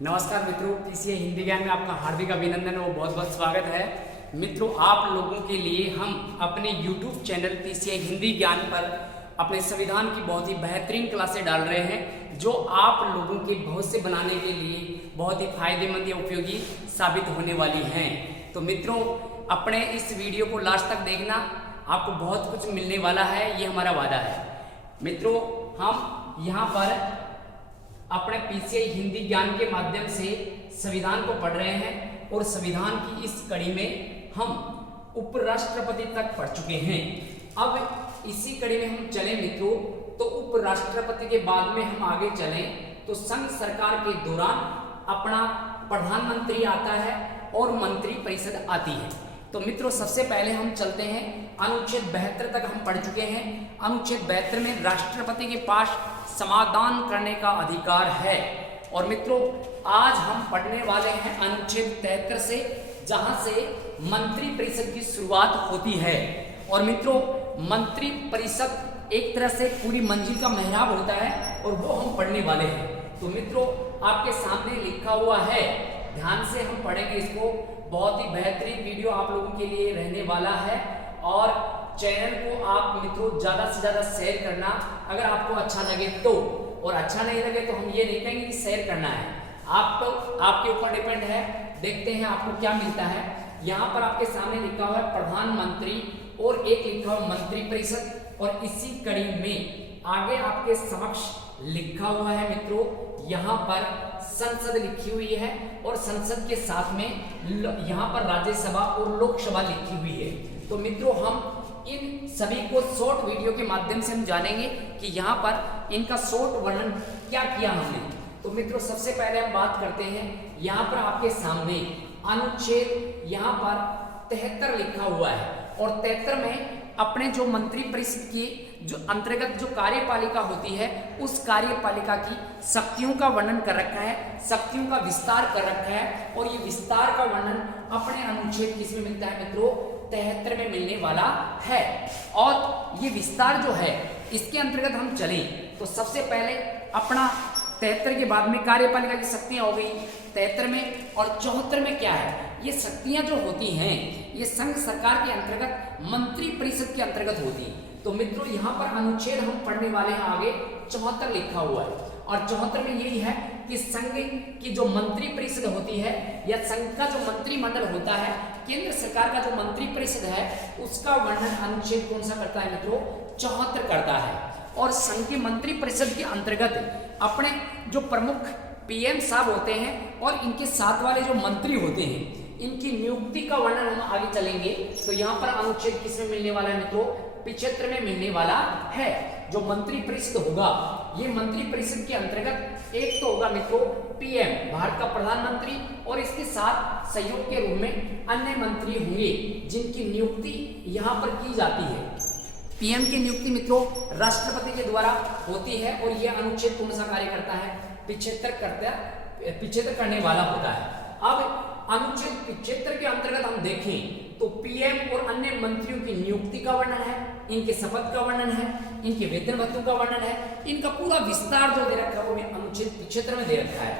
नमस्कार मित्रों, पीसीए हिंदी ज्ञान में आपका हार्दिक अभिनंदन और बहुत बहुत स्वागत है। मित्रों, आप लोगों के लिए हम अपने YouTube चैनल पीसीए हिंदी ज्ञान पर अपने संविधान की बहुत ही बेहतरीन क्लासें डाल रहे हैं, जो आप लोगों के भविष्य बनाने के लिए बहुत ही फायदेमंद या उपयोगी साबित होने वाली हैं। तो मित्रों, अपने इस वीडियो को लास्ट तक देखना, आपको बहुत कुछ मिलने वाला है, ये हमारा वादा है। मित्रों, हम यहाँ पर अपने पीसीए हिंदी ज्ञान के माध्यम से संविधान को पढ़ रहे हैं और संविधान की इस कड़ी में हम उपराष्ट्रपति तक पढ़ चुके हैं। अब इसी कड़ी में हम चले मित्रों, तो उपराष्ट्रपति के बाद में हम आगे चलें तो संघ सरकार के दौरान अपना प्रधानमंत्री आता है और मंत्री परिषद आती है। तो मित्रों, सबसे पहले हम चलते हैं अनुच्छेद 72 तक हम पढ़ चुके हैं। अनुच्छेद 72 में राष्ट्रपति के पास समाधान करने का अधिकार है। और मित्रों, आज हम पढ़ने वाले हैं अनुच्छेद 73 से, जहां से मंत्री परिषद की शुरुआत होती है। और मित्रों, मंत्री परिषद एक तरह से पूरी मंजिल का मेहराब होता है और वो हम पढ़ने वाले हैं। तो मित्रों, आपके सामने लिखा हुआ है, ध्यान से हम पढ़ेंगे इसको। बहुत ही बेहतरीन वीडियो आप लोगों के लिए रहने वाला है और चैनल को आप मित्रों ज़्यादा से ज़्यादा शेयर करना, अगर आपको अच्छा लगे तो। और अच्छा नहीं लगे तो हम ये नहीं कहेंगे कि शेयर करना है, आपके ऊपर डिपेंड है। देखते हैं आपको क्या मिलता है। यहाँ पर आपके सामने लिखा हुआ है प्रधानमंत्री और एक लिखा हुआ मंत्री परिषद। और इसी कड़ी में आगे आपके समक्ष लिखा हुआ है मित्रों, यहाँ पर संसद लिखी हुई है और संसद के साथ में यहाँ पर राज्यसभा और लोकसभा लिखी हुई है। तो मित्रों, हम इन सभी को शॉर्ट वीडियो के माध्यम से हम जानेंगे कि यहाँ पर इनका शॉर्ट वर्णन क्या किया हमने। तो मित्रों, सबसे पहले हम बात करते हैं, यहाँ पर आपके सामने अनुच्छेद यहाँ पर 73 लिखा हुआ है। और 73 में अपने जो मंत्री परिषद की जो अंतर्गत जो कार्यपालिका होती है, उस कार्यपालिका की शक्तियों का वर्णन कर रखा है, शक्तियों का विस्तार कर रखा है। और ये विस्तार का वर्णन अपने अनुच्छेद किसमें मिलता है मित्रों? 73 में मिलने वाला है। और ये विस्तार जो है, इसके अंतर्गत हम चलें तो सबसे पहले अपना 73 के बाद में कार्यपालिका की शक्तियां हो गई 73 में। और 74 में क्या है? ये शक्तियां जो होती हैं, ये संघ सरकार के अंतर्गत मंत्री परिषद के अंतर्गत होती है। तो मित्रों, यहाँ पर अनुच्छेद हम पढ़ने वाले हैं आगे 74 लिखा हुआ है। और 74 में यही है कि संघ की जो मंत्री परिषद होती है या संघ का जो मंत्रिमंडल होता है, केंद्र सरकार का जो मंत्री परिषद है, उसका वर्णन अनुच्छेद कौन सा करता है मित्रों? 74 करता है। और संघ की मंत्री परिषद के अंतर्गत अपने जो प्रमुख पीएम साहब होते हैं और इनके साथ वाले जो मंत्री होते हैं, इनकी नियुक्ति का वर्णन हम आगे चलेंगे। तो यहाँ पर अनुच्छेद किसमें मिलने वाला है मित्रों? 75 में मिलने वाला है। जो मंत्री परिषद होगा, ये मंत्री परिषद के अंतर्गत एक तो होगा मित्रों पीएम, भारत का प्रधानमंत्री, और इसके साथ सहयोग के रूप में अन्य मंत्री होंगे जिनकी नियुक्ति यहाँ पर की जाती है। पीएम की नियुक्ति मित्रों राष्ट्रपति के द्वारा होती है। और यह अनुच्छेद कौन सा कार्य करता है? 75 करने वाला होता है। अब अनुच्छेद 75 के अंतर्गत हम देखें तो पीएम और अन्य मंत्रियों की नियुक्ति का वर्णन है, इनके शपथ का वर्णन है, इनके वेतन भत्तों का वर्णन है, इनका पूरा विस्तार जो दे रखा है वो अनुच्छेद 75 में दे रखा है।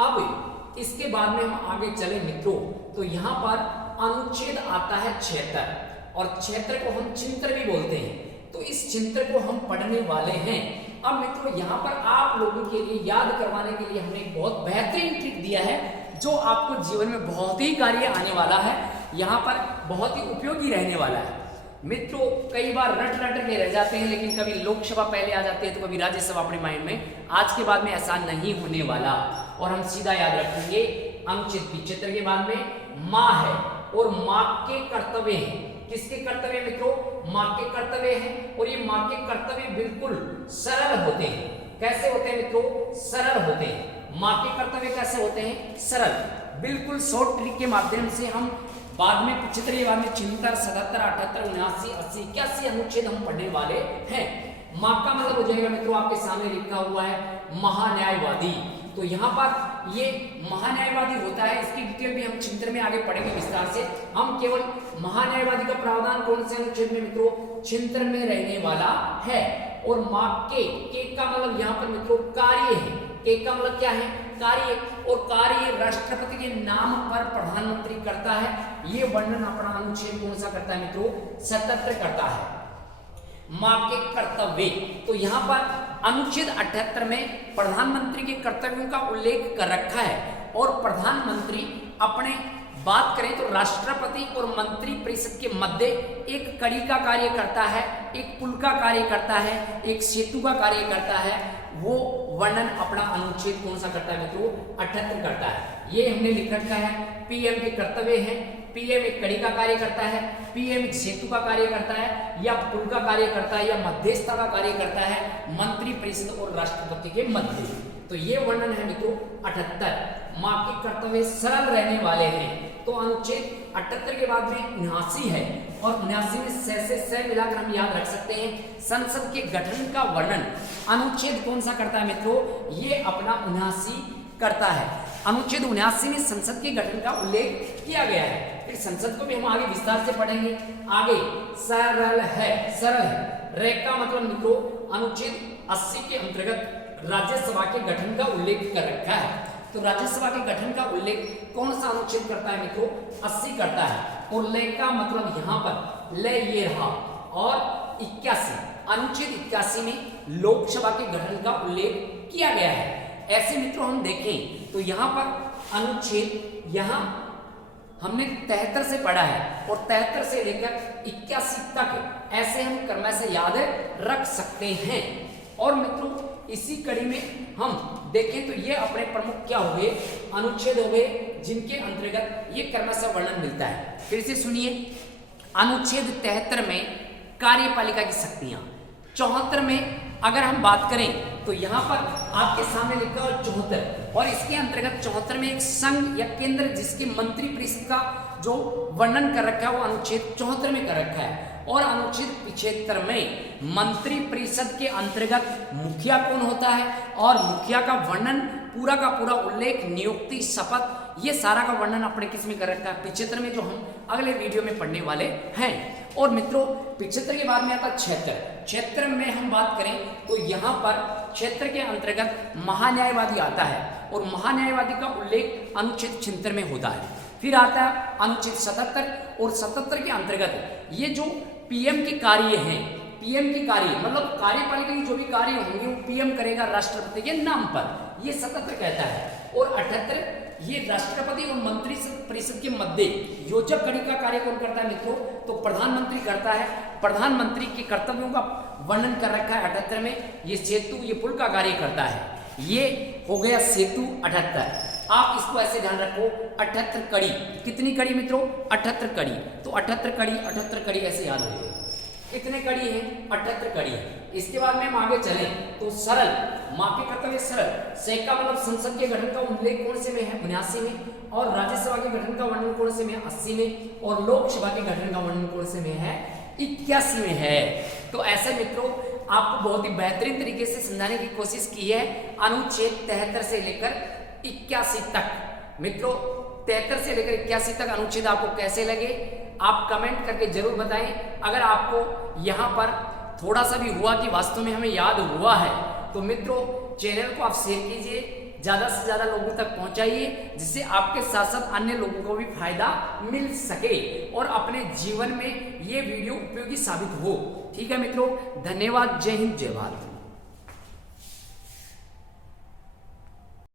अब इसके बाद में हम आगे चले मित्रों, तो यहाँ पर अनुच्छेद आता है 76। और 76 को हम चिंतन भी बोलते हैं। तो इस चिंतन को हम पढ़ने वाले हैं। अब मित्रों, यहाँ पर आप लोगों के लिए याद करवाने के लिए हमने एक बहुत बेहतरीन ट्रिक दिया है, जो आपको जीवन में बहुत ही कार्य आने वाला है, यहाँ पर बहुत ही उपयोगी रहने वाला है। मित्रों, कई बार रट के रह जाते हैं, लेकिन कभी लोकसभा पहले आ जाती है तो कभी राज्यसभा अपने माइंड में। आज के बाद में ऐसा नहीं होने वाला और हम सीधा याद रखेंगे अनुच्छेद 75 के बाद में माँ है और माँ के कर्तव्य हैं। किसके कर्तव्य मित्रों? माँ के कर्तव्य हैं। और ये माँ के कर्तव्य बिल्कुल सरल होते हैं। कैसे होते हैं मित्रों? सरल होते हैं। माँ के कर्तव्य कैसे होते हैं? सरल। बिल्कुल शॉर्ट ट्रिक के माध्यम से हम बाद में 75 के बाद में 76, 77, 78, 79, 80, 81 अनुच्छेद हम पढ़ने वाले हैं। माँ का मतलब हो जाएगा मित्रों, आपके सामने लिखा हुआ है महान्यायवादी। तो यहाँ पर ये महान्यायवादी होता है, इसकी डिटेल भी हम चिंतन में आगे पढ़ेंगे विस्तार से। हम केवल महान्यायवादी का प्रावधान कौन से अनुच्छेद में मित्रों? चिंतन में रहने वाला है। और माँ के का मतलब यहाँ पर मित्रों कार्य है। के का मतलब क्या है? कार्य और कार्य राष्ट्रपति के नाम पर प्रधानमंत्री करता है, ये वर्णन अपना अनुच्छेद कौन सा करता है मित्रों? 77 करता है। माँ के कर्तव्य, तो यहाँ पर अनुच्छेद 78 में प्रधानमंत्री के कर्तव्यों का उल्लेख कर रखा है और प्रधानमंत्री अपने बात करें तो राष्ट्रपति और मंत्री परिषद के मध्य एक कड़ी का कार्य करता है, एक पुल का कार्य करता है, एक सेतु का कार्य करता है, वो वर्णन अपना अनुच्छेद कौन सा करता है मित्रों? 78 करता है। ये हमने लिख रखा है। पीएम के कर्तव्य है, पीएम एक कड़ी का कार्य करता है, पीएम एक सेतु का कार्य करता है या पुल का कार्य करता है या मध्यस्थता का कार्य करता है मंत्री परिषद और राष्ट्रपति के मध्य। तो ये वर्णन है मित्रों 78। माँ के कर्तव्य सरल रहने वाले हैं, तो अनुच्छेद 78 के बाद में 79 है और 79 में से मिलाकर हम याद रख सकते हैं संसद के गठन का वर्णन अनुच्छेद कौन सा करता है मित्रों? ये अपना 79 करता है। अनुच्छेद 79 में संसद के गठन का उल्लेख किया गया है। फिर संसद को भी हम आगे विस्तार से पढ़ेंगे। आगे सरल है, सरल है। रेख का मतलब मित्रों अनुच्छेद 80 के अंतर्गत राज्यसभा के गठन का उल्लेख कर रखा है। तो राज्यसभा के गठन का उल्लेख कौन सा अनुच्छेद करता है मित्रों? 80 करता है। और ले का मतलब यहाँ पर ले ये रहा। और 81 अनुच्छेद 81 में लोकसभा के गठन का उल्लेख किया गया है। ऐसे मित्रों हम देखें तो यहाँ पर अनुच्छेद यहाँ हमने 73 से पढ़ा है और 73 से लेकर 81 तक ऐसे हम क्रमशः से याद रख सकते हैं। और मित्रों इसी कड़ी में हम देखें तो ये अपने प्रमुख क्या हो गए? अनुच्छेद हो गए जिनके अंतर्गत ये क्रमशः वर्णन मिलता है। फिर से सुनिए, अनुच्छेद 73 में कार्यपालिका की शक्तियां, 74 में अगर हम बात करें तो यहाँ पर आपके सामने लिखा है 74 और इसके अंतर्गत 74 में एक संघ या केंद्र जिसके मंत्री परिषद का जो वर्णन कर रखा है वो अनुच्छेद 74 में कर रखा है। और अनुच्छेद 75 में मंत्री परिषद के अंतर्गत मुखिया कौन होता है और मुखिया का वर्णन पूरा का पूरा उल्लेख, नियुक्ति, शपथ, ये सारा का वर्णन अपने किस में कर रखा है? 75 में, जो हम अगले वीडियो में पढ़ने वाले हैं। और मित्रों 75 के बाद में आता 76। 76 में हम बात करें तो यहाँ पर क्षेत्र के अंतर्गत महान्यायवादी आता है और महान्यायवादी का उल्लेख अनुच्छेद 76 में होता है। फिर आता है अनुच्छेद 77 और 77 के अंतर्गत ये जो पीएम के कार्य हैं, पीएम के कार्य मतलब कार्यपालिका के जो भी कार्य होंगे वो पीएम करेगा राष्ट्रपति के नाम पर, ये 77 कहता है। और 78 ये राष्ट्रपति और मंत्री परिषद के मध्य योजक कड़ी का कार्य कौन करता है मित्रों? तो प्रधानमंत्री करता है। प्रधानमंत्री के कर्तव्यों का वर्णन कर रखा है 78 में। ये सेतु, ये पुल का कार्य करता है। ये हो गया सेतु 78। आप इसको ऐसे ध्यान रखो 78 कड़ी। कितनी कड़ी मित्रों? 78 कड़ी। तो 78 कड़ी ऐसे याद हो। कितने कड़ी है? 78 कड़ी है। इसके बाद में हम आगे चले तो सरल, माँ के कर्तव्य सरल। से का मतलब संसद के गठन का उल्लेख कौन से में है? 79 में। और राज्यसभा के गठन का वर्णन कौन से में है? 80 में। और लोकसभा के गठन का वर्णन कौन से में है? 81 में है। तो ऐसे मित्रों आपको बहुत ही बेहतरीन तरीके से समझाने की कोशिश की है अनुच्छेद 73 से लेकर 81 तक। मित्रों 73 से लेकर 81 तक अनुच्छेद आपको कैसे लगे आप कमेंट करके जरूर बताएं। अगर आपको यहाँ पर थोड़ा सा भी हुआ कि वास्तव में हमें याद हुआ है तो मित्रों चैनल को आप शेयर कीजिए, ज़्यादा से ज़्यादा लोगों तक पहुँचाइए, जिससे आपके साथ साथ अन्य लोगों को भी फायदा मिल सके और अपने जीवन में ये वीडियो उपयोगी साबित हो। ठीक है मित्रों, धन्यवाद। जय हिंद, जय भारत।